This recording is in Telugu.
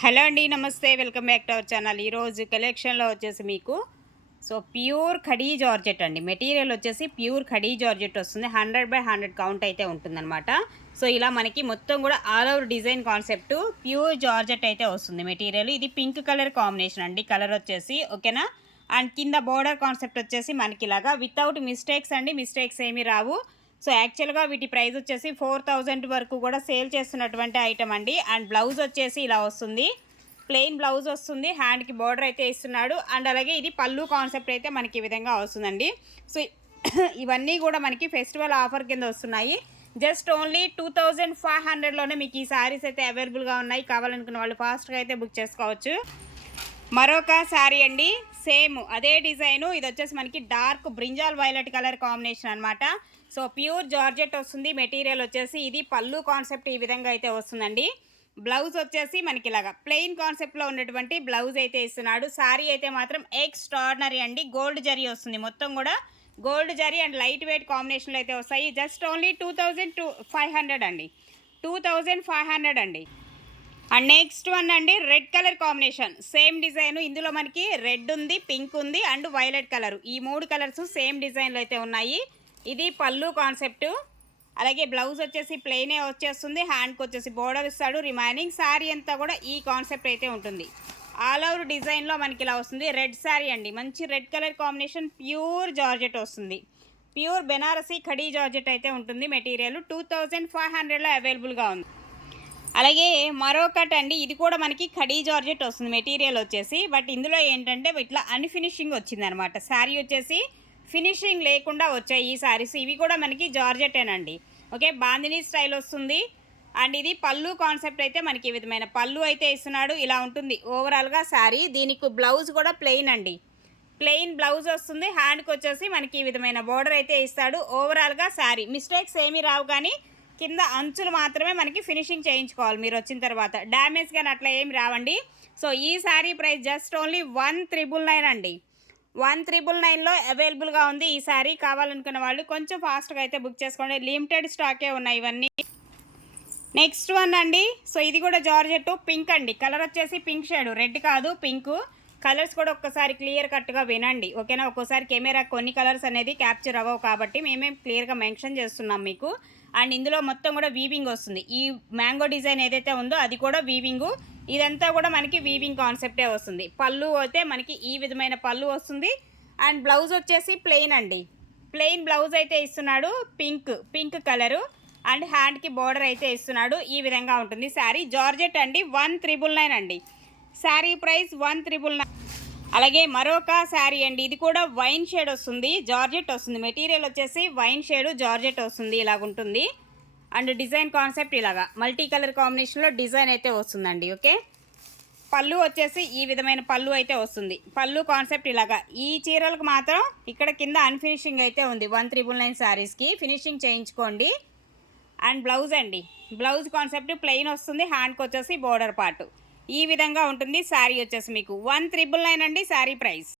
హలో అండి, నమస్తే, welcome back to our channel. ఈరోజు కలెక్షన్లో వచ్చేసి మీకు ప్యూర్ ఖడీ జార్జెట్ అండి. మెటీరియల్ వచ్చేసి ప్యూర్ ఖడీ జార్జెట్ వస్తుంది. 100/100 కౌంట్ అయితే ఉంటుందన్నమాట. ఇలా మనకి మొత్తం కూడా all over design concept pure georgette అయితే వస్తుంది మెటీరియల్. ఇది పింక్ కలర్ కాంబినేషన్ అండి. కలర్ వచ్చేసి ఓకేనా. అండ్ కింద బోర్డర్ కాన్సెప్ట్ వచ్చేసి మనకి ఇలాగా వితౌట్ మిస్టేక్స్ అండి. మిస్టేక్స్ ఏమీ రావు. యాక్చువల్గా వీటి ప్రైస్ వచ్చేసి 4000 వరకు కూడా సేల్ చేస్తున్నటువంటి ఐటమ్ అండి. అండ్ బ్లౌజ్ వచ్చేసి ఇలా వస్తుంది. ప్లెయిన్ బ్లౌజ్ వస్తుంది. హ్యాండ్కి బార్డర్ అయితే ఇస్తున్నాడు. అండ్ అలాగే ఇది పళ్ళు కాన్సెప్ట్ అయితే మనకి ఈ విధంగా వస్తుందండి. ఇవన్నీ కూడా మనకి ఫెస్టివల్ ఆఫర్ కింద వస్తున్నాయి. జస్ట్ ఓన్లీ 2500లోనే మీకు ఈ శారీస్ అయితే అవైలబుల్గా ఉన్నాయి. కావాలనుకున్న వాళ్ళు ఫాస్ట్గా అయితే బుక్ చేసుకోవచ్చు. మరొక శారీ అండి, సేమ్ అదే డిజైను. ఇది వచ్చేసి మనకి dark brinjal violet colour combination అనమాట. ప్యూర్ జార్జెట్ వస్తుంది. మెటీరియల్ వచ్చేసి ఇది పళ్ళు కాన్సెప్ట్ ఈ విధంగా అయితే వస్తుందండి. బ్లౌజ్ వచ్చేసి మనకి ఇలాగా ప్లెయిన్ కాన్సెప్ట్లో ఉన్నటువంటి బ్లౌజ్ అయితే ఇస్తున్నాడు. శారీ అయితే మాత్రం ఎక్స్ట్రాడినరీ అండి. గోల్డ్ జరీ వస్తుంది. మొత్తం కూడా gold zari and light weight కాంబినేషన్లో అయితే వస్తాయి. జస్ట్ ఓన్లీ 2500 అండి. 2500 అండి. అండ్ నెక్స్ట్ వన్ అండి, red colour combination. Same design. ఇందులో మనకి రెడ్ ఉంది, పింక్ ఉంది అండ్ వైలెట్ కలర్. ఈ 3 కలర్స్ సేమ్ డిజైన్లో అయితే ఉన్నాయి. ఇది పళ్ళు కాన్సెప్ట్. అలాగే బ్లౌజ్ వచ్చేసి ప్లెయినే వచ్చేస్తుంది. హ్యాండ్కి వచ్చేసి బోర్డర్ ఇస్తాడు. రిమైనింగ్ శారీ అంతా కూడా ఈ కాన్సెప్ట్ అయితే ఉంటుంది. ఆల్ ఓవర్ డిజైన్లో మనకి ఇలా వస్తుంది. రెడ్ శారీ అండి. మంచి red colour combination. Pure georgette వస్తుంది. ప్యూర్ బెనారసీ ఖడీ జార్జెట్ అయితే ఉంటుంది. మెటీరియల్ 2500లో అవైలబుల్గా ఉంది. అలాగే మరొకటి అండి, ఇది కూడా మనకి ఖడీ జార్జెట్ వస్తుంది మెటీరియల్ వచ్చేసి. బట్ ఇందులో ఏంటంటే ఇట్లా అన్ఫినిషింగ్ వచ్చిందనమాట. శారీ వచ్చేసి ఫినిషింగ్ లేకుండా వచ్చాయి ఈ శారీస్. ఇవి కూడా మనకి జార్జెటేనండి. ఓకే, బాందినీ స్టైల్ వస్తుంది. అండ్ ఇది పళ్ళు కాన్సెప్ట్ అయితే మనకి ఈ విధమైన పళ్ళు అయితే ఇస్తున్నాడు. ఇలా ఉంటుంది ఓవరాల్గా శారీ. దీనికి బ్లౌజ్ కూడా ప్లెయిన్ అండి. ప్లెయిన్ బ్లౌజ్ వస్తుంది. హ్యాండ్కి వచ్చేసి మనకి ఈ విధమైన బోర్డర్ అయితే ఇస్తాడు. ఓవరాల్గా శారీ మిస్టేక్స్ ఏమీ రావు, కానీ కింద అంచులు మాత్రమే మనకి ఫినిషింగ్ చేయించుకోవాలి మీరు వచ్చిన తర్వాత. డ్యామేజ్ కానీ అట్లా ఏమి రావండి. ఈ శారీ ప్రైస్ జస్ట్ ఓన్లీ 1999 అండి. 1999లో అవైలబుల్గా ఉంది ఈ శారీ. కావాలనుకున్న వాళ్ళు కొంచెం ఫాస్ట్గా అయితే బుక్ చేసుకోండి. లిమిటెడ్ స్టాకే ఉన్నాయి ఇవన్నీ. నెక్స్ట్ వన్ అండి, ఇది కూడా జార్జెట్ పింక్ అండి. కలర్ వచ్చేసి పింక్ షేడ్, రెడ్ కాదు పింక్. కలర్స్ కూడా ఒక్కసారి క్లియర్ కట్గా వినండి ఓకేనా. ఒక్కోసారి కెమెరా కొన్ని కలర్స్ అనేది క్యాప్చర్ అవ్వవు కాబట్టి మేమే క్లియర్గా మెన్షన్ చేస్తున్నాం మీకు. అండ్ ఇందులో మొత్తం కూడా వీవింగ్ వస్తుంది. ఈ మ్యాంగో డిజైన్ ఏదైతే ఉందో అది కూడా వీవింగు. ఇదంతా కూడా మనకి వీవింగ్ కాన్సెప్టే వస్తుంది. పళ్ళు అయితే మనకి ఈ విధమైన పళ్ళు వస్తుంది. అండ్ బ్లౌజ్ వచ్చేసి ప్లెయిన్ అండి. ప్లెయిన్ బ్లౌజ్ అయితే ఇస్తున్నాడు. Pink colour. అండ్ హ్యాండ్కి బోర్డర్ అయితే ఇస్తున్నాడు. ఈ విధంగా ఉంటుంది శారీ. జార్జెట్ అండి. 1999 అండి. శారీ ప్రైస్ 1999. అలాగే మరొక శారీ అండి, ఇది కూడా వైన్ షేడ్ వస్తుంది. జార్జెట్ వస్తుంది. మెటీరియల్ వచ్చేసి వైన్ షేడ్ జార్జెట్ వస్తుంది. ఇలాగుంటుంది. అండ్ డిజైన్ కాన్సెప్ట్ ఇలాగా మల్టీ కలర్ కాంబినేషన్లో డిజైన్ అయితే వస్తుందండి. ఓకే, పళ్ళు వచ్చేసి ఈ విధమైన పళ్ళు అయితే వస్తుంది. పళ్ళు కాన్సెప్ట్ ఇలాగా. ఈ చీరలకు మాత్రం ఇక్కడ కింద అన్ఫినిషింగ్ అయితే ఉంది. 1999 శారీస్కి ఫినిషింగ్ చేయించుకోండి. అండ్ బ్లౌజ్ అండి, బ్లౌజ్ కాన్సెప్ట్ ప్లెయిన్ వస్తుంది. హ్యాండ్కి వచ్చేసి బోర్డర్ పార్ట్ ఈ విధంగా ఉంటుంది. శారీ వచ్చేసి మీకు 1999 అండి శారీ ప్రైస్.